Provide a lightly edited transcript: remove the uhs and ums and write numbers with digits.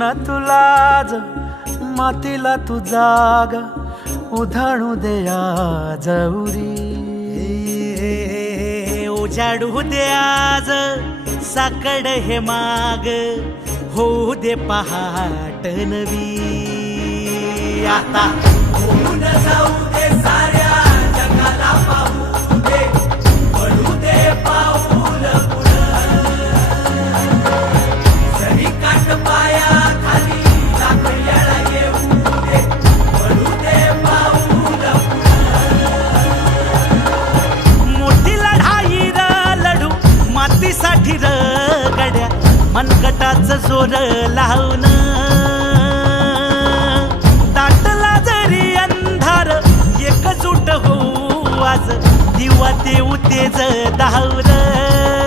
न तुलाज मातीला तू जाग उधाणू दे आज उरी उजाडू दे आज साकड हे माग होऊ दे पहाट नवी आता होऊन जाऊ दे साऱ्या जगाला पाहू दे पडू दे पाऊल जरी काट पाया खाली लाख येळा येऊ दे पडू दे पाऊल मोठी लढाई र लढू मातीसाठी र गड्या मनगटाचं जोर लावून दाटला जरी अंधार एकजूट होऊ आज दिवा देऊ तेज धावलं